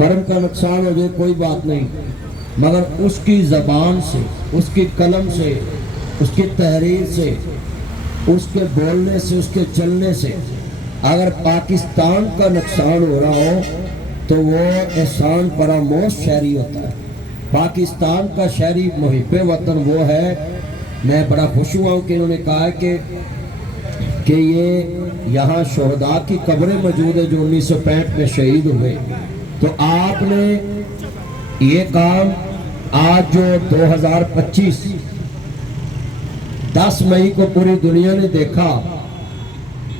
Firm का नुकसान हो जाए कोई बात नहीं, मगर उसकी ज़बान से, उसकी कलम से, उसकी तहरीर से, उसके बोलने से, उसके चलने से अगर पाकिस्तान का नुकसान हो रहा हो तो वो एहसान फरामोश शहरी होता है। पाकिस्तान का शहरी मुहिब वतन वो है। मैं बड़ा खुश हुआ हूँ कि इन्होंने कहा है कि ये यहाँ शहदा की कब्रें मौजूद है जो 1965 में शहीद हुए। तो आपने ये काम आज जो 2025 10 मई को पूरी दुनिया ने देखा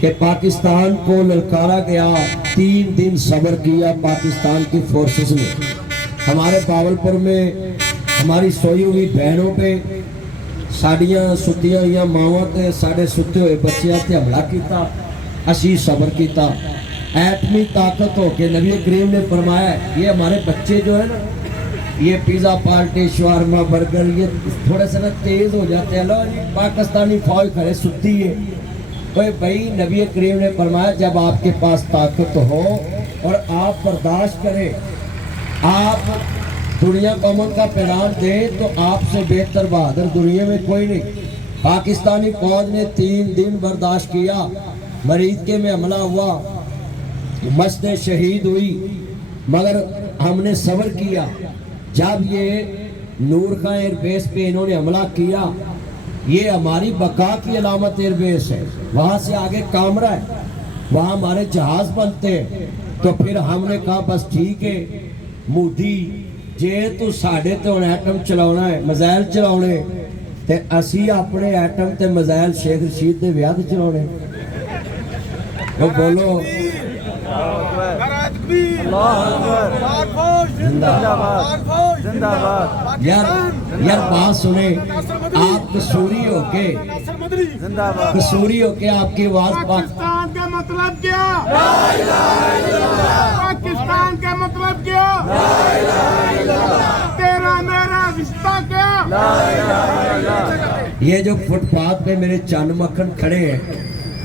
कि पाकिस्तान को ललकारा गया, 3 दिन सब्र किया पाकिस्तान की फोर्सेस ने। हमारे बावलपुर में हमारी सोई हुई बहनों पे, साड़ियाँ सुतियाँ हुई मावां ते साढ़े सुते हुए बच्चों ते हमला किया, असी सब्र किया। एटमी ताकत हो के नबी करीम ने फरमाया ये हमारे बच्चे जो है ना, ये पिज़्ज़ा पार्टी शवारमा बर्गर ये थोड़े से ना तेज़ हो जाते हैं। लो जी पाकिस्तानी फौज खड़े सुती है। भाई नबी करीम ने फरमाया जब आपके पास ताकत हो और आप बर्दाश्त करें, आप दुनिया को अमन का पैगाम दें तो आपसे बेहतर बहादुर दुनिया में कोई नहीं। पाकिस्तानी फौज ने 3 दिन बर्दाश्त किया। मरीज के में हमला हुआ, मस्जिदें शहीद हुई, मगर हमने सब्र किया। जब ये नूर खां एयरबेस पे इन्होंने हमला किया, ये हमारी बका की अलामत एयरबेस है, वहाँ से आगे कामरा है, वहाँ हमारे जहाज बनते हैं। तो फिर हमने कहा बस ठीक है मोदी जे तू साढ़े तो हुण एटम चलाउणा है, मिसाइल चलाउणे ते असी अपने एटम ते मिसाइल शेख रशीद दे विआह ते चलाउणे। तो बोलो यार बात सुने, आप कसूरी होके आपकी आवाज पाकिस्तान का मतलब क्या? पाकिस्तान का मतलब क्या? तेरा मेरा रिश्ता क्या? ये जो फुटपाथ पे मेरे चन्न मक्खन खड़े हैं,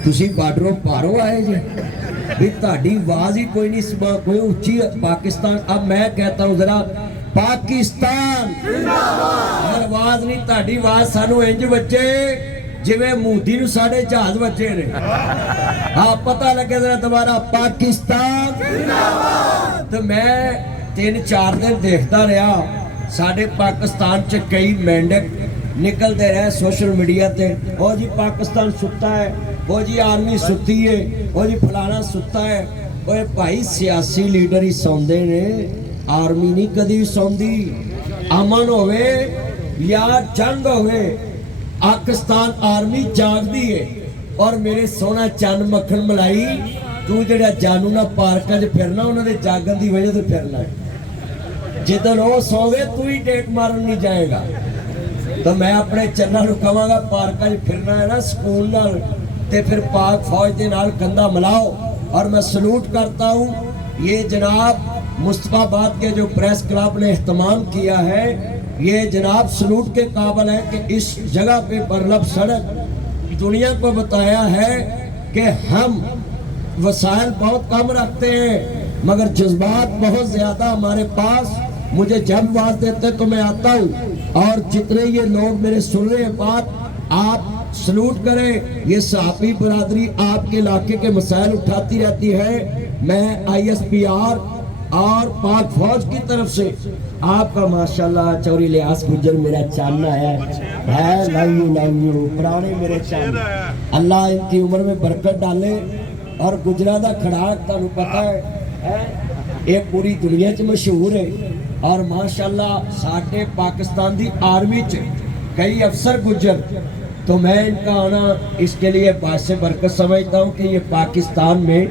तुसी बार्डरों पारों आए जी भी ताड़ी आवाज ही कोई नहीं सुना, कोई ऊंची पाकिस्तान। अब मैं कहता हूँ जरा पाकिस्तान आवाज नहीं, ताड़ी आवाज सानू इंज बच्चे जिवें मोदी नूं साडे जहाज बच्चे ने। हाँ पता लगे जरा दोबारा पाकिस्तान। तो मैं 3-4 दिन देखता रहा, साडे पाकिस्तान च कई मेंढक निकलते रहे सोशल मीडिया ते, ओ जी पाकिस्तान सुता है, ओ जी आर्मी सुती है, ओ जी फलाना सुता है। ओए भाई सियासी लीडर ही सौंदे ने, आर्मी नहीं कदी सौंदी। अमन होवे या जंग होवे, पाकिस्तान आर्मी जागदी है। और मेरे सोना चन्न मक्खन मलाई, तू जेड़ा जानू ना पार्कां च फिरना उन्हां दे जागण दी वजह ते फिरना है। जिदन वो सोवे तू ही डेट मारन नहीं जाएगा। तो मैं अपने चन्ना नूं कहांगा पार्कां च फिरना है ना सुकून नाल, ते फिर पाक फौज के नाल कंधा मिलाओ। और मैं सलूट करता हूँ ये जनाब मुस्तफाबाद के जो प्रेस क्लब ने इख्तिमाम किया है, ये जनाब सलूट के काबिल है कि इस जगह पे बरलब सड़क दुनिया को बताया है कि हम वसाइल बहुत कम रखते हैं मगर जज्बात बहुत ज्यादा हमारे पास। मुझे जब आवाज देते तो मैं आता हूँ, और जितने ये लोग मेरे सुन रहे हैं बात, आप सलूट करें। ये सहाफ़ी बरादरी आपके इलाके के मसाइल उठाती रहती है। मैं ISPR और पाक फौज की तरफ से आपका माशाल्लाह चौरी लिहाज गुजर मेरा चांदना है लव यू पुराने मेरे चांद। अल्लाह इनकी उम्र में बरकत डाले। और गुजरा दा खड़ाक तुहानू पता है ये पूरी दुनिया च मशहूर है। और माशाल्लाह साडे पाकिस्तान दी आर्मी च कई अफसर गुजर, तो मैं इनका आना इसके लिए बात से बरकत समझता हूँ कि ये पाकिस्तान में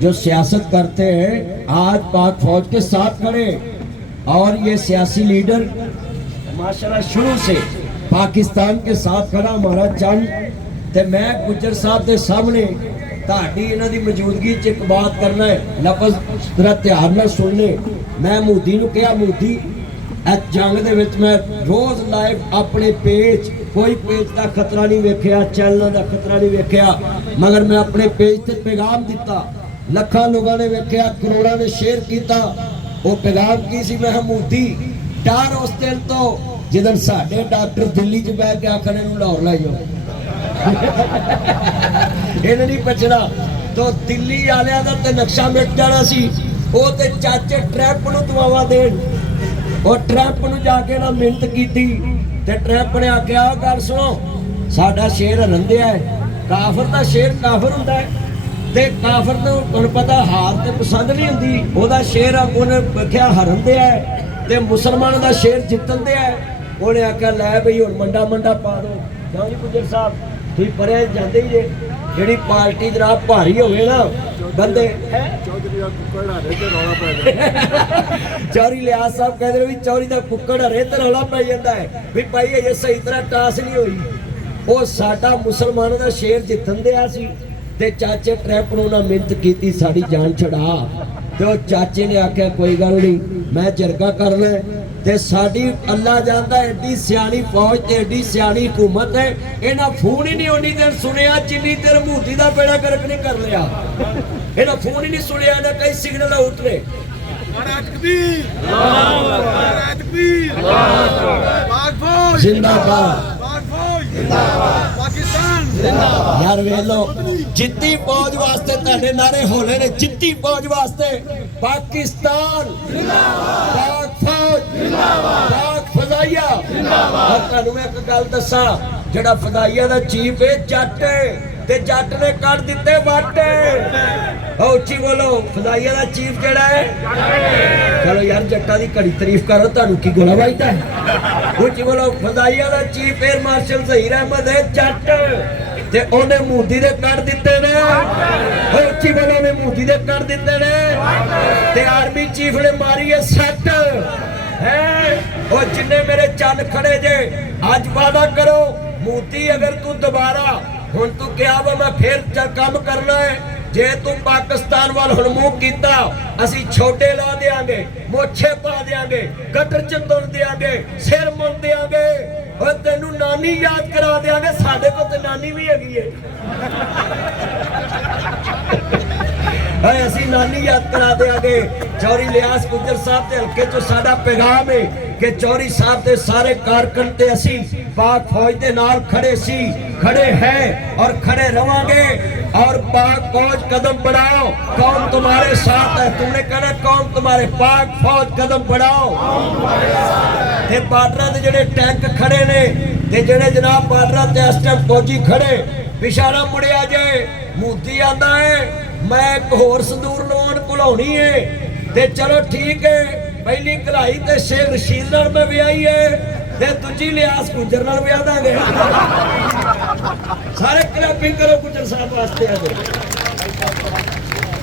जो सियासत करते हैं आज पाक फौज के साथ खड़े। और ये सियासी लीडर माशाल्लाह शुरू से पाकिस्तान के साथ खड़ा हमारा चंद। ते मैं गुजर साहब के सामने ताड़ी इन्हां दी मौजूदगी च एक बात करना है, लफज जरा ध्यान नाल सुनने। मैं मोदी नूं कहा मोदी जंग दे विच मैं रोज लाइव अपने पेज, कोई पेज का खतरा नहीं वेख्या, चैनल का खतरा नहीं वेख्या, मगर मैं अपने पेज ते पैगाम दिता, लखां लोगों ने वेख्या, करोड़ों ने शेयर किया। ਉਹ ਪੈਗਾਮ ਕੀ ਸੀ? ਮੈਂ ਹਮੂਦੀ ਡਰ ਉਸ ਦਿਨ ਤੋਂ ਜਦੋਂ ਸਾਡੇ ਡਾਕਟਰ ਦਿੱਲੀ 'ਚ ਬਹਿ ਕੇ ਆਖਣ ਇਹਨੂੰ ਲਾਹੌਰ ਲੈ ਜਾਓ ਇਹਨੇ ਨਹੀਂ ਬਚਣਾ। ਤੋਂ ਦਿੱਲੀ ਵਾਲਿਆਂ ਦਾ ਤੇ ਨਕਸ਼ਾ ਮਿਟ ਜਾਣਾ ਸੀ। ਉਹ ਤੇ ਚਾਚੇ ਟਰੈਂਪ ਨੂੰ ਦੁਆਵਾਂ ਦੇਣ। ਉਹ ਟਰੈਂਪ ਨੂੰ ਜਾ ਕੇ ਨਾ ਮਿਹਨਤ ਕੀਤੀ ਤੇ ਟਰੈਂਪ ਨੇ ਆਖਿਆ ਗੱਲ ਸੁਣੋ, ਸਾਡਾ ਸ਼ੇਰ ਹਰੰਦਿਆ ਹੈ। ਕਾਫਰ ਦਾ ਸ਼ੇਰ ਕਾਫਰ ਹੁੰਦਾ ਹੈ ਤੇ ਕਾਫਰ ਨੂੰ ਤੁਹਾਨੂੰ ਪਤਾ ਹਾਰ ਤੇ ਪਸੰਦ ਨਹੀਂ ਹੁੰਦੀ। ਉਹਦਾ ਸ਼ੇਰ ਉਹਨੇ ਵੇਖਿਆ ਹਰੰਦਿਆ ਹੈ ਤੇ ਮੁਸਲਮਾਨਾਂ ਦਾ ਸ਼ੇਰ ਜਿੱਤਣ ਦਿਆ ਹੈ। ਉਹਨੇ ਆਖਿਆ ਲੈ ਬਈ ਹੁਣ ਮੰਡਾ ਮੰਡਾ ਪਾ ਦੋ। ਕਿਉਂ ਜੀ ਗੁੱਜਰ ਸਾਹਿਬ, ਤੁਸੀਂ ਪਰੇ ਜਾਂਦੇ ਹੀ ਜੇ। ਜਿਹੜੀ ਪਾਰਟੀ ਜਨਾਬ ਭਾਰੀ ਹੋਵੇ ਨਾ ਬੰਦੇ ਚੌਰੀ ਲਿਆਜ਼ ਸਾਹਿਬ ਕਹਿੰਦੇ ਨੇ ਵੀ ਚੌਰੀ ਦਾ ਕੁੱਕੜ ਹਰੇ ਤੇ ਰੌਲਾ ਪੈ ਜਾਂਦਾ ਹੈ ਵੀ ਭਾਈ ਇਹ ਸਹੀ ਤਰ੍ਹਾਂ ਟਾਸ ਨਹੀਂ ਹੋਈ। ਉਹ ਸਾਡਾ ਮੁਸਲਮਾਨਾਂ ਦਾ ਸ਼ੇਰ ਜਿੱਤਣ ਦਿਆ ਸੀ ਤੇ ਚਾਚੇ ਟਰੈਂਪ ਨੂੰ ਨਾ ਮਿਹਨਤ ਕੀਤੀ ਸਾਡੀ ਜਾਨ ਛੁਡਾ। ਤੇ ਉਹ ਚਾਚੇ ਨੇ ਆਖਿਆ ਕੋਈ ਗੱਲ ਨਹੀਂ, ਮੈਂ ਜਰਗਾ ਕਰ ਲੈ। ਤੇ ਸਾਡੀ ਅੱਲਾ ਜਾਣਦਾ ਐਡੀ ਸਿਆਣੀ ਫੌਜ ਤੇ ਐਡੀ ਸਿਆਣੀ ਹਕੂਮਤ ਹੈ। ਇਹਨਾਂ ਫੋਨ ਹੀ ਨਹੀਂ ਉਨੀ ਦਿਨ ਸੁਣਿਆ ਜਿੰਨੀ ਦੇਰ ਮੂਦੀ ਦਾ ਬੇੜਾ ਗਰਕ ਨਹੀਂ ਕਰ ਲਿਆ। ਇਹਨਾਂ ਫੋਨ ਹੀ ਨਹੀਂ ਸੁਣਿਆ ਨਾ ਕਈ ਸਿਗਨਲ ਆਊਟ ਨੇ। ਜ਼ਿੰਦਾਬਾਦ यार वे लो जिद्दी फौज वास्ते ताड़े नारे होने ने। जिद्दी फौज वास्ते पाकिस्तान पाक फौज पाक फजाइया। और तुहानू मैं एक गल दसा, जेड़ा फजाइया दा चीफ है जट ते जट ने कट दिते वट। उच्ची बोलो, फजाइया दा चीफ जेड़ा है। चलो यार जट्टा दी कड़ी तारीफ करो, तुहानू की गोला वाजदा है? उच्ची बोलो, फजाइया दा chief air marshal Zaheer Ahmed है जट ते ओने मोदी दे कर दिते ने। उच्ची बोलो, ने मोदी दे कर दिते ने ते आर्मी चीफ ने मारी है सट है। ओ जिन्ने मेरे चंद खड़े जे अज वादा करो मोदी अगर तू दोबारा हुण तू क्या वा मैं फिर काम करना है। जे तू पाकिस्तान वाल हुण मूव कीता असी छोटे ला देंगे, मोछे पा देंगे, गटर च तुर देंगे, सिर मुन देंगे और तेनू नानी याद करा देंगे। साडे कोल ते नानी भी हैगी है। असी नानी याद करा देंगे। चौरी लियास गुजर साहब के हल्के चो साडा पैगाम है कि चौरी साहब के सारे कारकन ते असी पाक फौज के नाल खड़े सी, खड़े हैं और खड़े रवांगे। और पाक फौज कदम बढ़ाओ, कौम तुम्हारे साथ है। तुमने कहना कौम तुम्हारे, पाक फौज कदम बढ़ाओ। ते बार्डर दे जेड़े टैंक खड़े ने ते जेड़े जनाब बार्डर ते इस टाइम फौजी खड़े पिछाड़ा मुड़िया जाए। मोदी आंदा है मैं एक होर संदूर लोन घुलाउणी है ते चलो ठीक है। पहली घलाई ते शेख रशीद नाल मैं विआही है ते दूजी लियास गुजर नाल विआह दांगे। सारे क्लैपिंग करो गुजर साहब वास्ते।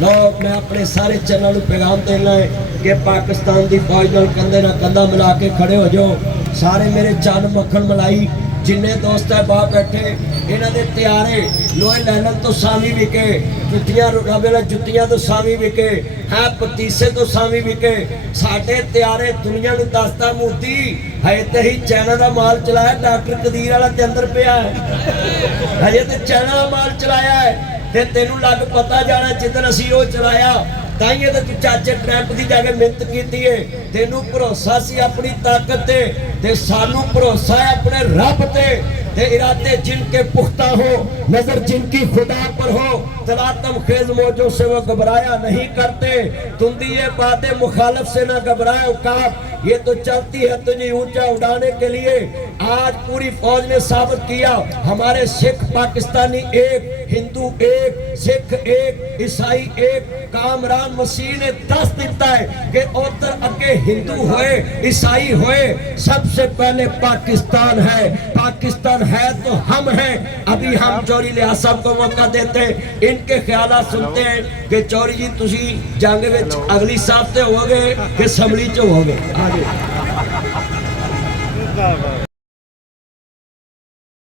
लो मैं अपने सारे चैनल नूं पैगाम देना है कि पाकिस्तान की फौज नाल कंधे नाल कंधा मिला के खड़े हो जाओ। सारे मेरे चंद मक्खन मलाई जिन्ने दोस्त है बाहर बैठे, इन्हां दे त्यारे लोहे लैलन तो सामी विके, जुत्तियां रवेला जुत्तियां तो सामी विके है, पतीसे तो सामी विके। साडे त्यारे दुनिया नूं दसदा मोदी है ते ही चाइना दा माल चलाया। डॉक्टर कदीर वाला ते अंदर पिया है, हजे ते चाइना दा माल चलाया है ते तेनू लग पता जाना जिदन असीं ओह चलाया। ताइए तो तू चाचे ट्रैंप की जाके मिहनत की है। तेनू भरोसा सी अपनी ताकत ते सानू भरोसा है अपने रब ते इरादे जिनके पुख्ता हो, नजर जिनकी खुदा पर हो, तलातम खेज मौजों से वो घबराया नहीं करते। तुम दिए बातें मुखालिफ से ना घबराए औकात, ये तो चलती है तुझे ऊंचा उड़ाने के लिए। आज पूरी फौज ने साबित किया हमारे सिख पाकिस्तानी एक, हिंदू एक, सिख एक, ईसाई एक। कामरान मसीह ने दस दिता है कि उधर अगे हिंदू होए ईसाई होए, सबसे पहले पाकिस्तान है। पाकिस्तान है तो हम हैं। अभी हम चौरी लिहाज साहब को मौका देते हैं, इनके ख्यालात सुनते हैं कि चौरी जी तुसी जंग विच अगली साहब ते होवोगे कि असम्बली च होवोगे। आगे